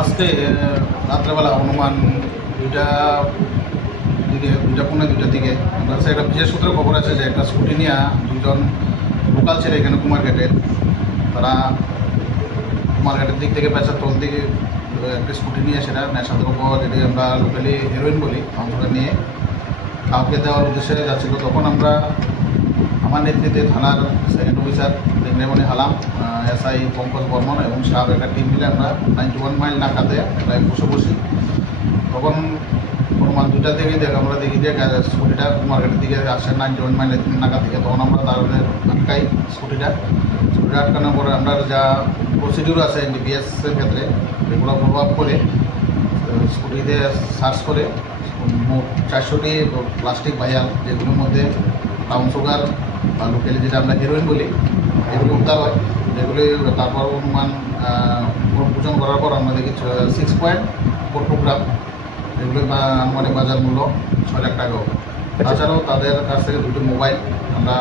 আজকে রাত্রেবেলা অনুমান দুইটা পৌনে দুইটার দিকে আমার কাছে একটা বিশেষ সূত্রে খবর আছে যে একটা স্কুটি নিয়ে দুজন লোকাল ছেলে এখানে কুমারঘাটের তারা কুমারঘাটের দিক থেকে পেঁচাতল দিকে একটা স্কুটি নিয়ে সেটা নেশা দ্রব্য যেটি আমরা লোকালি হেরোইন বলি আমরা নিয়ে কাউকে দেওয়ার উদ্দেশ্যে যাচ্ছিল। তখন আমরা আমার নেতৃত্বে থানার second officer Remoni Halam, SI Pankaj Barman এবং সাহেব একটা টিম মিলে আমরা 91 মাইল নাকাতে প্রায় বসে তখন অনুমান 2টার দিকে আমরা দেখি যে স্কুটিটা কুমারঘাটের দিকে আসছে 91 মাইল নাকা থেকে। তখন আমরা তাদের আটকাই স্কুটিটা আটকানোর পরে আমরা যা প্রসিডিউর আছে ডিপিএসের ক্ষেত্রে এগুলো প্রভাব করে স্কুটিতে সার্চ করে মোট 400টি প্লাস্টিক ভাইয়াল যেগুলোর মধ্যে ব্রাউন সুগার বা লোকালি যেটা আমরা হেরোইন বলি এগুলো উদ্ধার হয়, যেগুলি তারপর অনুমান ওজন করার পর আমরা দেখি 6.42 গ্রাম, এগুলো আনুমানিক বাজার মূল্য 6 লাখ টাকা হবে। তাছাড়াও তাদের কাছ থেকে 2টি মোবাইল আমরা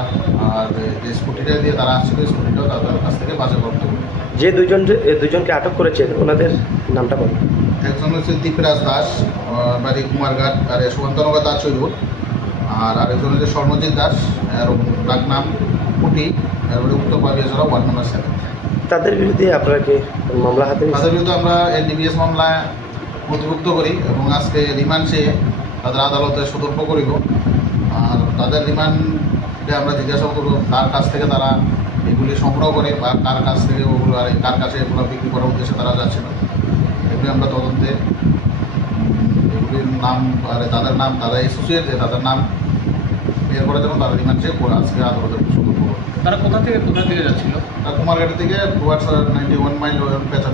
আর যে স্কুটিটা দিয়ে তারা আসছিল স্কুটিটাও তাদের কাছ থেকে বাজেয়াপ্ত করি। যে দুজনকে আটক করেছেন ওনাদের নামটা বলুন। একজন হচ্ছে দীপরাজ দাস, বাড়ি কুমারঘাট, আর সুকান্তনগর দাস চৈরুর, আর আরেকজন হচ্ছে স্বর্ণজিৎ দাস, ডাক নাম কুটি, এরপরে উত্তর পাবিয়াজোড়া ওয়ার্ড নম্বর 7। তাদের বিরুদ্ধে আপনারা কি মামলা হাতে নিয়েছেন? তাদের বিরুদ্ধে আমরা এনডিপিএস মামলায় নথিভুক্ত করি এবং আজকে রিমান্ড চেয়ে তাদের আদালতে সতর্ক করিব। আর তাদের রিমান্ডে আমরা জিজ্ঞাসা করব কার কাছ থেকে তারা এগুলি সংগ্রহ করে বা কার কাছ থেকে ওগুলো আর কার কাছে এগুলো বিক্রি করার উদ্দেশ্যে তারা যাচ্ছিল, এগুলি আমরা তদন্তে এগুলির নাম আর তাদের নাম তারা অ্যাসোসিয়েট যে তাদের নাম বের করে দেবো। তারা রিমান্ড চেয়ে আজকে আদালতে সতর্ক করবে। তারা কোথা থেকে যাচ্ছিল? কুমারঘাট থেকে টুয়ার্ডস 91 মাইল পেঁচা